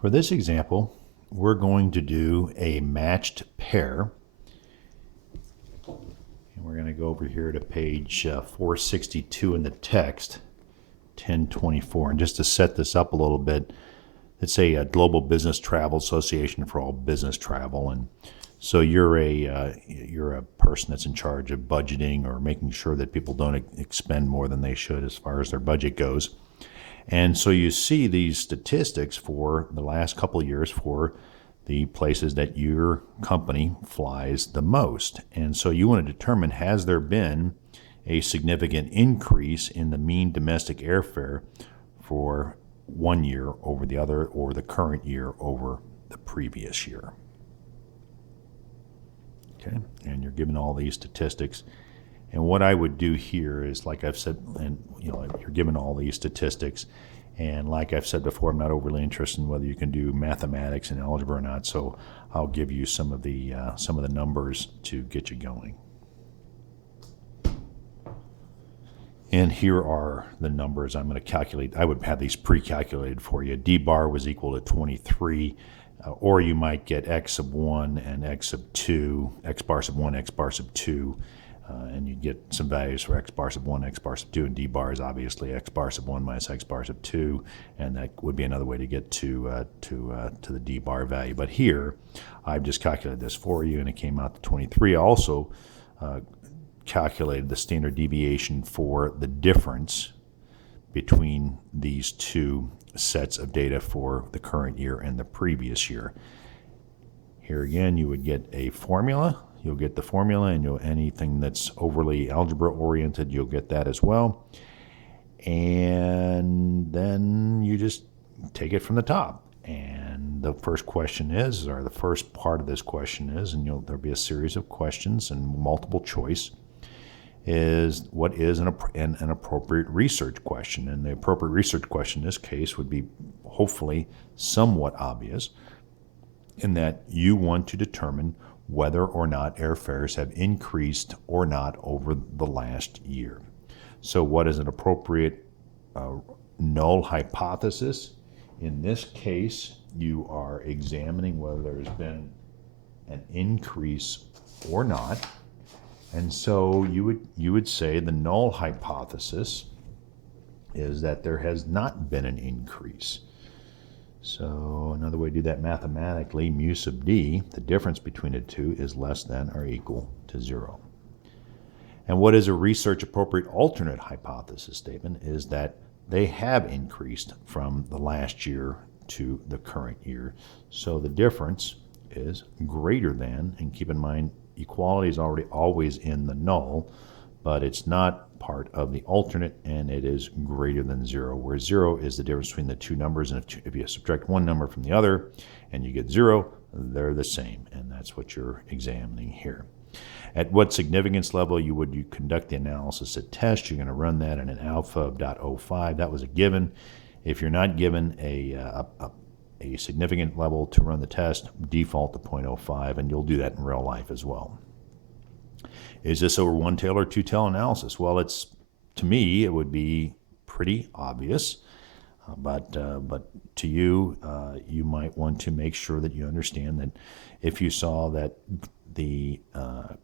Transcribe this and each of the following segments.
For this example, we're going to do a matched pair. And we're going to go over here to page 462 in the text, 1024. And just to set this up a little bit, it's a Global Business Travel Association for all business travel. And so you're a person that's in charge of budgeting or making sure that people don't expend more than they should as far as their budget goes. And so you see these statistics for the last couple of years for the places that your company flies the most. And so you want to determine, has there been a significant increase in the mean domestic airfare for one year over the other, or the current year over the previous year? Okay, and you're given all these statistics. And what I would do here is, like I've said, and you're given all these statistics, and like I've said before, I'm not overly interested in whether you can do mathematics and algebra or not. So I'll give you some of the numbers to get you going. And here are the numbers I'm going to calculate. I would have these pre-calculated for you. D bar was equal to 23. Or you might get x sub 1 and x sub 2, x bar sub 1, x bar sub 2, and you get some values for x bar sub 1, x bar sub 2, and d bar is obviously x bar sub 1 minus x bar sub 2, and that would be another way to get to the d bar value. But here, I've just calculated this for you, and it came out to 23. I also calculated the standard deviation for the difference between these two sets of data for the current year and the previous year. Here again, you would get a formula. You'll get the formula, and anything that's overly algebra oriented, you'll get that as well. And then you just take it from the top. And the first question is, or the first part of this question is, and there'll be a series of questions and multiple choice, is what is an appropriate research question. And the appropriate research question in this case would be hopefully somewhat obvious, in that you want to determine whether or not airfares have increased or not over the last year. So what is an appropriate null hypothesis? In this case, you are examining whether there's been an increase or not. And so you would say the null hypothesis is that there has not been an increase. So another way to do that mathematically, mu sub d, the difference between the two, is less than or equal to 0. And what is a research appropriate alternate hypothesis statement is that they have increased from the last year to the current year. So the difference is greater than, and keep in mind, equality is always in the null, but it's not part of the alternate, and it is greater than 0, where 0 is the difference between the two numbers. And if you subtract one number from the other and you get 0, they're the same, and that's what you're examining here. At what significance level you conduct the analysis at test? You're going to run that in an alpha of 0.05. That was a given. If you're not given a significant level to run the test, default to 0.05, and you'll do that in real life as well. Is this a one-tail or two-tail analysis? Well, to me, it would be pretty obvious, but to you, you might want to make sure that you understand that if you saw that the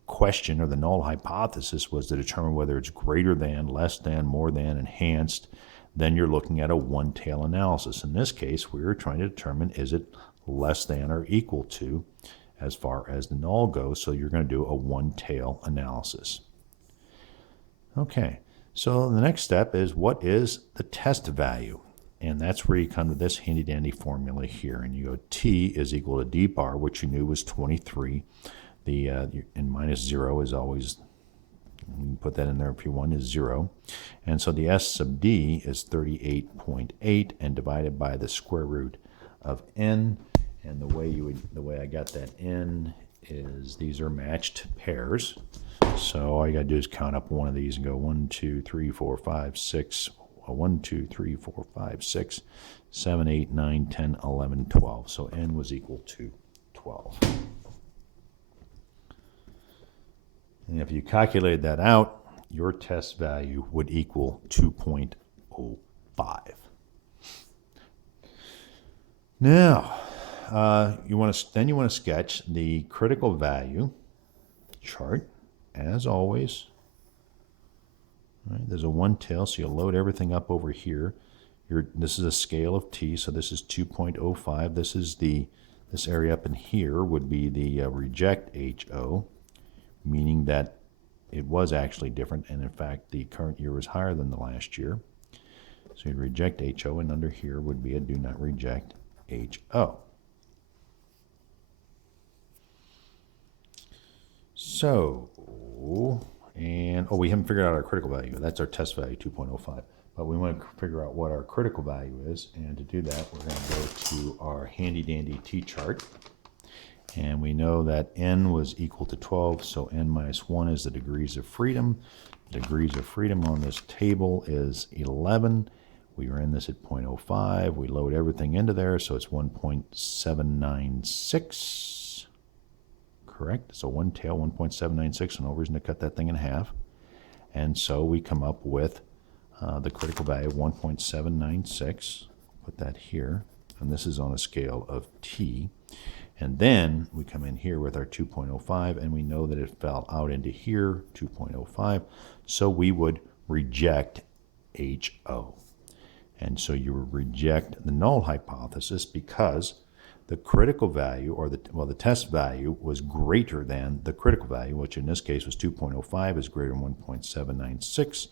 question or the null hypothesis was to determine whether it's greater than, less than, more than, enhanced, then you're looking at a one-tail analysis. In this case, we're trying to determine, is it less than or equal to as far as the null goes, so you're going to do a one-tail analysis. Okay, so the next step is, what is the test value? And that's where you come to this handy-dandy formula here, and you go T is equal to D bar, which you knew was 23. And minus 0 is always, you can put that in there if you want, is 0. And so the S sub D is 38.8, and divided by the square root of n. And the way I got that n is, these are matched pairs. So all you got to do is count up one of these and go 1, 2, 3, 4, 5, 6, 1, 2, 3, 4, 5, 6, 7, 8, 9, 10, 11, 12. So n was equal to 12. And if you calculate that out, your test value would equal 2.05. Now, you want to sketch the critical value chart, as always. All right, there's a one tail, so you'll load everything up over here. This is a scale of t, so this is 2.05. This area up in here would be the reject HO, meaning that it was actually different, and in fact, the current year was higher than the last year. So you'd reject HO, and under here would be a do not reject HO. So, and we haven't figured out our critical value. That's our test value, 2.05. But we want to figure out what our critical value is. And to do that, we're going to go to our handy dandy t-chart. And we know that n was equal to 12, so n minus 1 is the degrees of freedom. Degrees of freedom on this table is 11. We ran this at 0.05. We load everything into there, so it's 1.796. Correct? So one tail, 1.796, and over is going to cut that thing in half. And so we come up with the critical value of 1.796. Put that here. And this is on a scale of t. And then we come in here with our 2.05, and we know that it fell out into here, 2.05. So we would reject HO. And so you would reject the null hypothesis because the critical value, or the test value, was greater than the critical value, which in this case was 2.05, is greater than 1.796.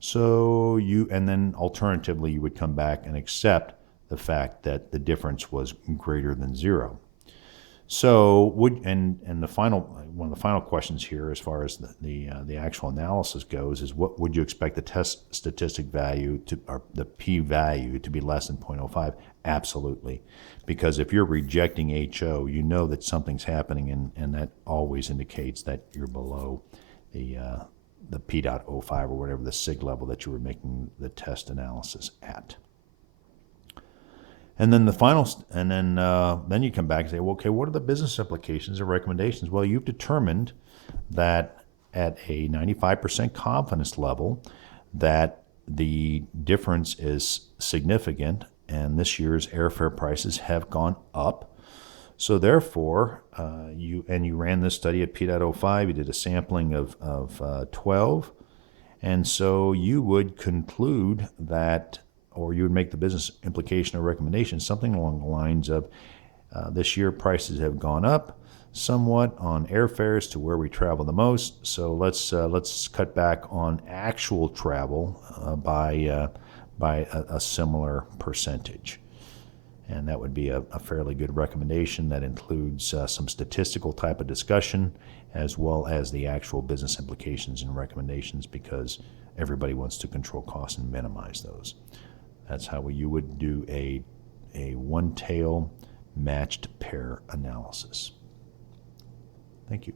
So and then alternatively, you would come back and accept the fact that the difference was greater than 0. So one of the final questions here, as far as the actual analysis goes, is what would you expect the test statistic value or the p-value to be less than 0.05? Absolutely, because if you're rejecting HO, you know that something's happening, and that always indicates that you're below the p.05 or whatever the sig level that you were making the test analysis at. And then then you come back and say, well, okay, what are the business implications and recommendations? Well, you've determined that at a 95% confidence level that the difference is significant, and this year's airfare prices have gone up. So therefore, you ran this study at p.05. You did a sampling of 12, and so you would conclude that, or you would make the business implication or recommendation something along the lines of, this year prices have gone up somewhat on airfares to where we travel the most. So let's cut back on actual travel by a similar percentage. And that would be a fairly good recommendation that includes some statistical type of discussion, as well as the actual business implications and recommendations, because everybody wants to control costs and minimize those. That's how you would do a one-tail matched pair analysis. Thank you.